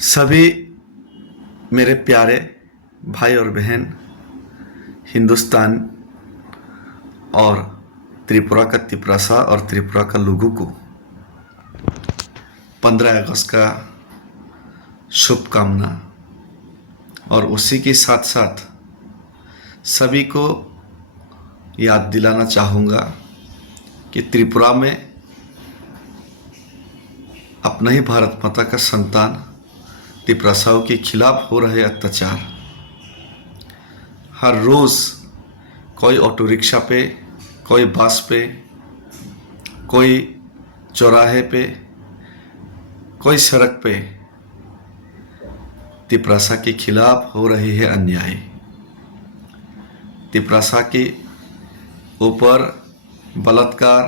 सभी मेरे प्यारे भाई और बहन, हिंदुस्तान और त्रिपुरा का तिपरासा और त्रिपुरा का लोगों को 15 अगस्त का शुभकामना। और उसी के साथ साथ सभी को याद दिलाना चाहूँगा कि त्रिपुरा में अपना ही भारत माता का संतान तिपरासाओं के खिलाफ हो रहे अत्याचार, हर रोज़ कोई ऑटो रिक्शा पे, कोई बस पे, कोई चौराहे पे, कोई सड़क पे तिपरासा के खिलाफ हो रही है अन्याय। तिपरासा के ऊपर बलात्कार,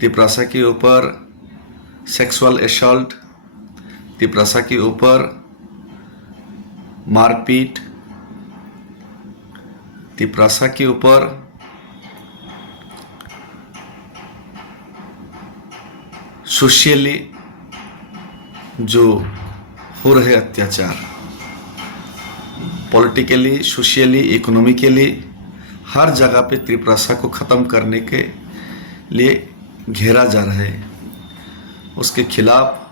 तिपरासा के ऊपर सेक्सुअल असॉल्ट, तिपरासा के ऊपर मारपीट, तिपरासा के ऊपर सोशली जो हो रहे अत्याचार, पॉलिटिकली, सोशली, इकोनॉमिकली हर जगह पे तिपरासा को ख़त्म करने के लिए घेरा जा रहा है। उसके खिलाफ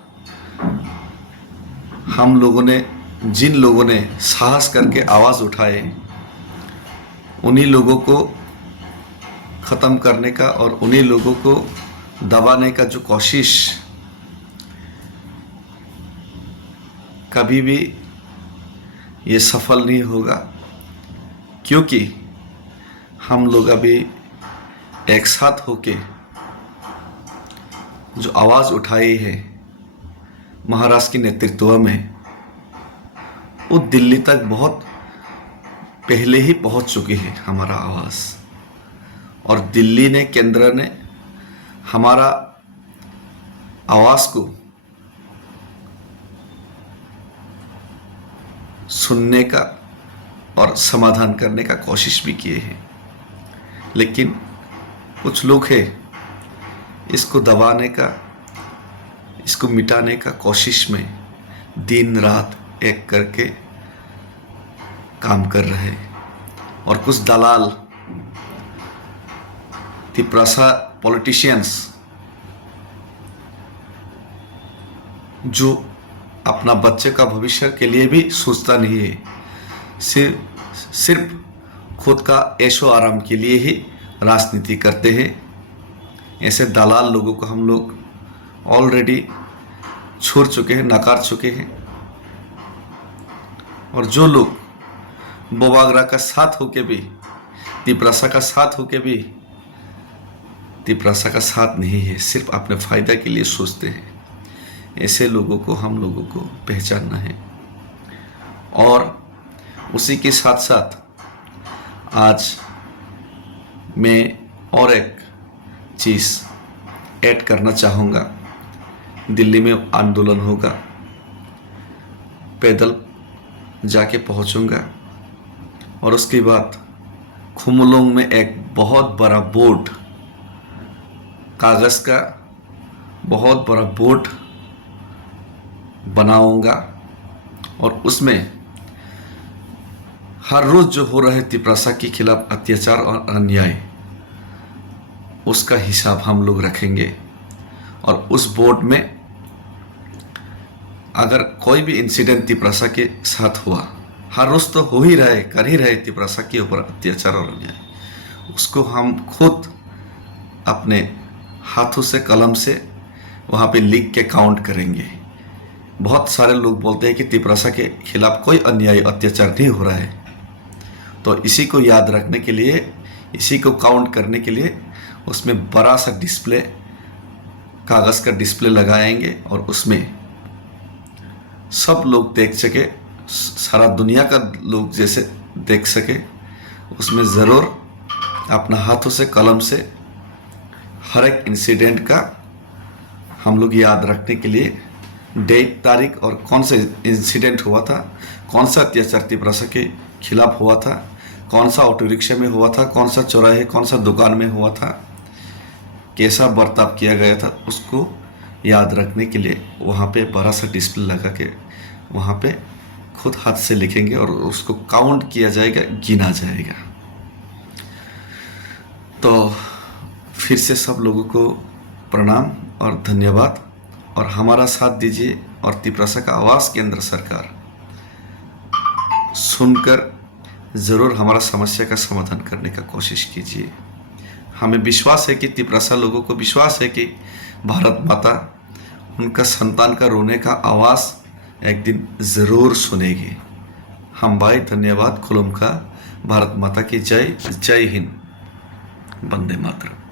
हम लोगों ने, जिन लोगों ने साहस करके आवाज़ उठाए, उन्हीं लोगों को ख़त्म करने का और उन्हीं लोगों को दबाने का जो कोशिश कभी भी ये सफल नहीं होगा, क्योंकि हम लोग अभी एक साथ होके जो आवाज़ उठाई है महाराष्ट्र के नेतृत्व में, वो दिल्ली तक बहुत पहले ही पहुंच चुकी है हमारा आवाज़। और दिल्ली ने, केंद्र ने हमारा आवाज़ को सुनने का और समाधान करने का कोशिश भी किए हैं, लेकिन कुछ लोग हैं इसको दबाने का, इसको मिटाने का कोशिश में दिन रात एक करके काम कर रहे हैं। और कुछ दलाल, तिपरासा पॉलिटिशियंस जो अपना बच्चे का भविष्य के लिए भी सोचता नहीं है, सिर्फ खुद का ऐशो आराम के लिए ही राजनीति करते हैं। ऐसे दलाल लोगों को हम लोग ऑलरेडी छोड़ चुके हैं, नकार चुके हैं। और जो लोग बोबागरा का साथ होके भी, तिपरासा का साथ होके भी तिपरासा का साथ नहीं है, सिर्फ अपने फायदा के लिए सोचते हैं, ऐसे लोगों को हम लोगों को पहचानना है। और उसी के साथ साथ आज मैं और एक चीज़ ऐड करना चाहूँगा। दिल्ली में आंदोलन होगा, पैदल जाके पहुँचूँगा और उसके बाद खुमलोंग में एक बहुत बड़ा बोर्ड, कागज़ का बहुत बड़ा बोर्ड बनाऊँगा और उसमें हर रोज़ जो हो रहे तिपरासा के खिलाफ अत्याचार और अन्याय, उसका हिसाब हम लोग रखेंगे। और उस बोर्ड में अगर कोई भी इंसिडेंट तिपरासा के साथ हुआ, हर रोज़ तो हो ही रहे, कर ही रहे तिपरासा के ऊपर अत्याचार और अन्याय, उसको हम खुद अपने हाथों से, कलम से वहाँ पे लिख के काउंट करेंगे। बहुत सारे लोग बोलते हैं कि तिपरासा के खिलाफ कोई अन्याय, अत्याचार नहीं हो रहा है, तो इसी को याद रखने के लिए, इसी को काउंट करने के लिए उसमें बड़ा सा डिस्प्ले, कागज़ का डिस्प्ले लगाएंगे और उसमें सब लोग देख सके, सारा दुनिया का लोग जैसे देख सके, उसमें ज़रूर अपना हाथों से, कलम से हर एक इंसिडेंट का हम लोग याद रखने के लिए डेट, तारीख और कौन सा इंसिडेंट हुआ था, कौन सा अत्याचार तिपरासा के खिलाफ हुआ था, कौन सा ऑटो रिक्शा में हुआ था, कौन सा चौराहे, कौन सा दुकान में हुआ था, कैसा बर्ताव किया गया था, उसको याद रखने के लिए वहाँ पे बड़ा सा डिस्प्ले लगा के वहाँ पे खुद हाथ से लिखेंगे और उसको काउंट किया जाएगा, गिना जाएगा। तो फिर से सब लोगों को प्रणाम और धन्यवाद, और हमारा साथ दीजिए और तिपरासा का आवाज़ केंद्र सरकार सुनकर ज़रूर हमारा समस्या का समाधान करने का कोशिश कीजिए। हमें विश्वास है कि तिपरासा लोगों को विश्वास है कि भारत माता उनका संतान का रोने का आवाज़ एक दिन ज़रूर सुनेगी। हम भाई धन्यवाद, खुलुम का, भारत माता की जय, जय हिंद, वंदे मातरम।